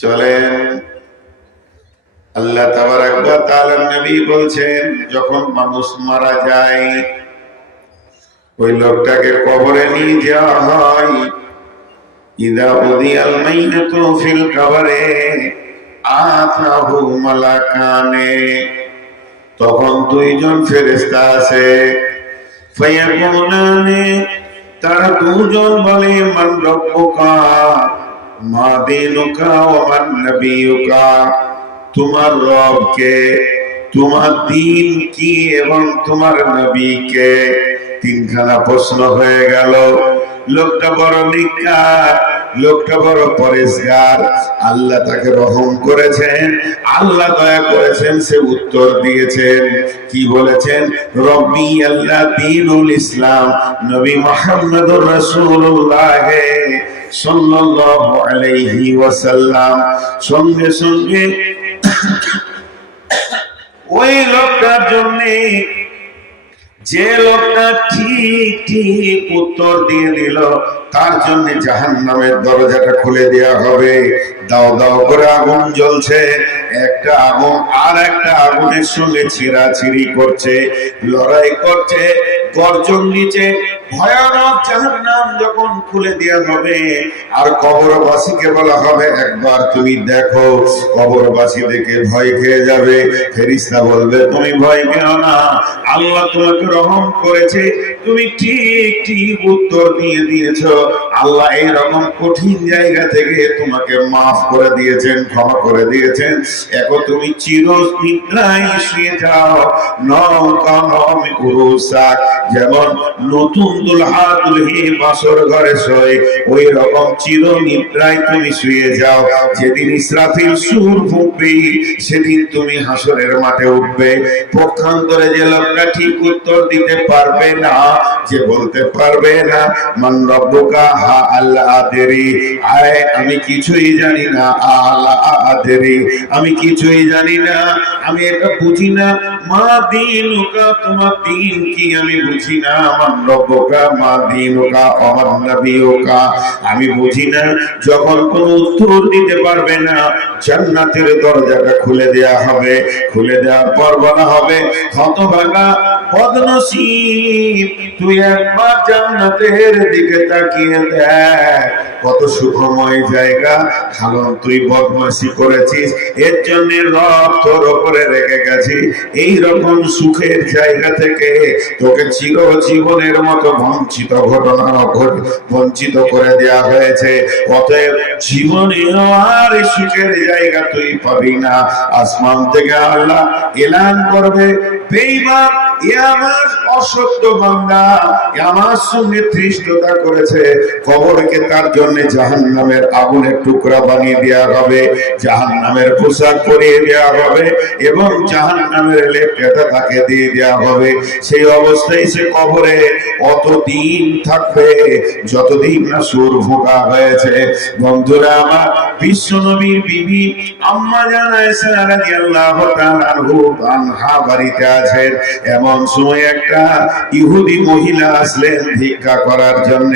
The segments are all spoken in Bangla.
চলেন। আল্লাহ তাবারাক ওয়া তাআলার নবী বলছেন, যখন মানুষ মারা যায় ওই লোকটাকে কবরে নিয়ে যাওয়া হয়। ইযা উদিয়াল মাইয়াতু ফিল কবরে আতাহু মালাকানে, তখন দুইজন ফেরেশতা আছে। ফায়াকুলানে, তারা দুজন বলে, মান রব্বুকা মা দীনুকা ওয়া মান নবিয়ুকা, তোমার রব কে, তোমার দিন কি এবং তোমার নবী কে। তিনখানা প্রশ্ন হয়ে গেল। লোকটা বড় নিকার, লোকটা বড় পরেশগার, আল্লাহ তাকে রহম করেছেন, আল্লাহ দয়া করেছেন, সে উত্তর দিয়েছেন। কি বলেছেন? রব্বি আল্লাহ দীনুল ইসলাম, নবী মুহাম্মদুর রাসূলুল্লাহ সাল্লাল্লাহু আলাইহি ওয়াসাল্লাম। সঙ্গে সঙ্গে ওই লোকটার জন্য, যে লোকটা ঠিক ঠিক উত্তর দিয়ে দিল, তার জন্য জাহান্নামের দরজাটা খুলে দেওয়া হবে। দাও দাও করে আগুন জ্বলছে, একটা আগুন আর একটা আগুনের সঙ্গে ছিঁড়াছিঁড়ি করছে, লড়াই করছে, গর্জন নিচে। ভয়ানক জাহান্নাম যখন খুলে দেওয়া হবে, আর কবরবাসীকে বলা হবে, একবার তুমি দেখো। কবরবাসী দেখে ভয় খেয়ে যাবে। ফেরেশতা বলবে, তুমি ভয় পেও না, আল্লাহ তোমাকে রহম করেছে, তুমি ঠিক ঠিক উত্তর দিয়ে দিয়েছো। আল্লাহ এই রকম কঠিন জায়গা থেকে তোমাকে মাফ করে দিয়েছেন, ক্ষমা করে দিয়েছেন। এখন তুমি চিরনিদ্রায় শুয়ে যাও। যেমন নতুন দুলহা দুলহি বাসর ঘরে শোয়, ওই রকম চিরনিদ্রায় তুমি শুয়ে যাও। যেদিন ইসরাফিল সূর ফুঁকবে, সেদিন তুমি হাসরের মাঠে উঠবে। পক্ষান্তরে যে লোকটা ঠিক উত্তর দিতে পারবে না, যে বলতে পারবে না, মান রব্বুকা, হা আল্লাহ আদেরি, আয় আমি কিছুই জানি না, আল্লাহ আদেরি, আমি কিছুই জানি না, আমি এটা বুঝি না, মা দীনুকা, তোমার দিন কি আমি বুঝি না, মান রব্বুকা মা দীনুকা ওয়া নবিয়ুকা, আমি বুঝি না। যখন কোনো উত্তর দিতে পারবে না, জান্নাতের দরজাটা খুলে দেয়া হবে। খুলে দেওয়ার পর বলা হবে, হতভাগা বদনসিব, তুই একবার জান্নাতের দিকে তাকিয়ে দেখ, কত সুখময় জায়গা। কারণ তুই বদমাশি করেছিস, এর জন্য রব তোর উপরে রেগে গেছে। এই রকম সুখের জায়গা থেকে তোকে চিরজীবনের মতো বঞ্চিত বঞ্চিত করে দেয়া হয়েছে। অতএব জীবনে আর সুখের জায়গা তুই পাবি না। আসমান থেকে আল্লাহ এলান করবে, বেঈমান, এ আমার অসত্য বান্দা, আমার সঙ্গে ধৃষ্টতা করেছে। কবরকে তার জন্য জাহান্নামের আগুনের টুকরা বানিয়ে দেওয়া হবে, জাহান্নামের পোশাক পরিয়ে দেওয়া হবে, এবং জাহান্নামের লেপটা তাকে দিয়ে দেওয়া হবে। সেই অবস্থায় সে কবরে অতদিন থাকবে যতদিন না সুর ফোঁকা হয়েছে। বন্ধুরা আমার, বিশ্ব নবীর বিবি আম্মা জান আয়েশা রাদিয়াল্লাহু তাআলা আনহা বাড়িতে আছেন। এমন সময় একটা ইহুদি মহিলা আসলেন ভিক্ষা করার জন্য।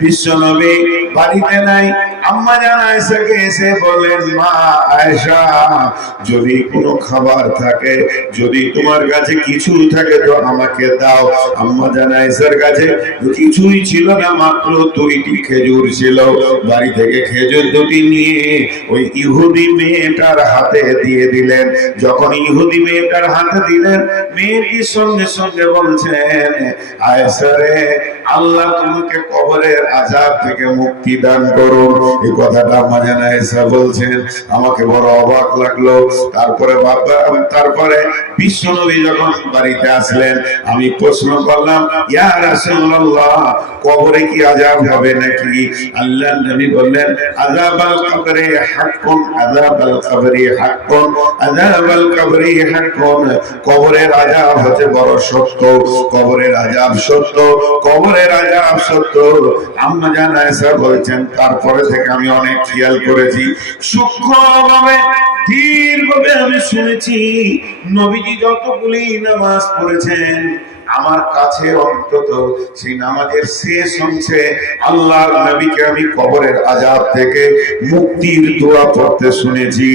বিশ্ব নবী বাড়িতে নাই। আম্মা জান আয়েশাকে এসে বলেন, মা আয়েশা, যদি কোনো খাবার থাকে, যদি তোমার কাছে কিছু থাকে তো আমাকে দাও। আম্মা জান আয়েশার কাছে কিছুই ছিল না, মাত্র 2টি খেজুর ছিল। বাড়ি থেকে খেজুর 2টি নিয়ে ওই ইহুদি মেয়েটার হাতে দিয়ে দিলেন। যখন ইহুদি মেয়েটার হাতে দিলেন, মেয়েটি সঙ্গে সঙ্গে বলছেন, আয়েশা রে, আল্লাহ তোমাকে কবরের আযাব থেকে মুক্তি দান করুন। এই কথাটা আম্মা জান আয়েশা বলছেন, আমাকে বড় অবাক লাগলো। তারপরে বিশ্বনবী যখন বাড়িতে আসলেন, আমি প্রশ্ন করলাম, ইয়া রাসূলুল্লাহ, কবরে কি আযাব হবে নাকি? আল্লাহর নবী বললেন, আযাবাল কবরে হাক্কুন, আযাবাল কবরে হাক্কুন, আযাবাল কবরে হাক্কুন। কবরের আযাব হচ্ছে বড় সত্য, কবরের আযাব সত্য, কবরের আযাব সত্য। আম্মা জান আয়েশা বলেছেন, তারপরে থেকে আমি অনেক খেয়াল করেছি, সূক্ষ্মভাবে ধীরভাবে আমি শুনেছি, নবীজি যতগুলি নামাজ পড়েছেন, আমার কাছে অন্তত সেই নামাজের শেষ অংশে আল্লাহর নবীকে আমি কবরের আযাব থেকে মুক্তির দোয়া পড়তে শুনেছি।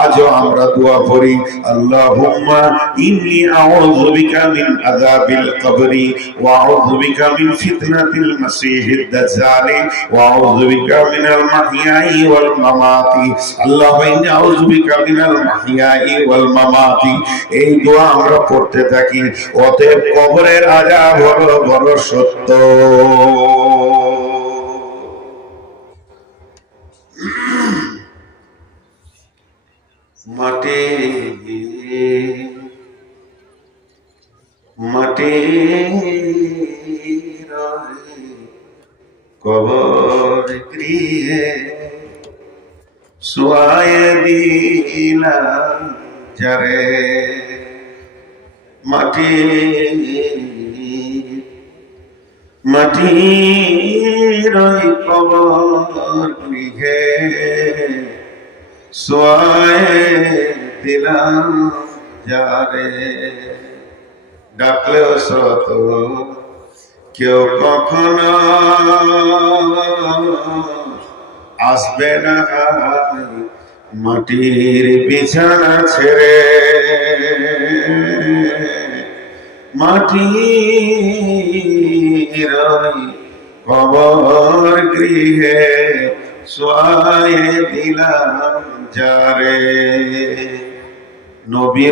আজও আমরা দোয়া পড়ি, আল্লাহুম্মা ইন্নী আউযু বিকা মিন আযাবিল কবরি ওয়া আউযু বিকা মিন ফিতনাতিল মাসীহিদ দাজ্জাল ওয়া আউযু বিকা মিনাল মাহইয়াই ওয়াল মামাতি। আল্লাহুম্মা ইন্নী আউযু বিকা মিনাল মাহইয়াই ওয়াল মামাতি। এই দোয়া আমরা পড়তে থাকি। অতএব কবরের আযাব হলো বড় সত্য। মাটি মাটি কবর গৃহে শুয়ায়ে দিলাম যারে। মাটি মাটির ওই কবর গৃহে শুয়ায়ে দিলাম যারে। ডাকলেও শত কেউ কখনো আসবে না মাটির বিছানা ছেড়ে। মাটির কবর গৃহে শুয়ায়ে দিলাম যারে। নবী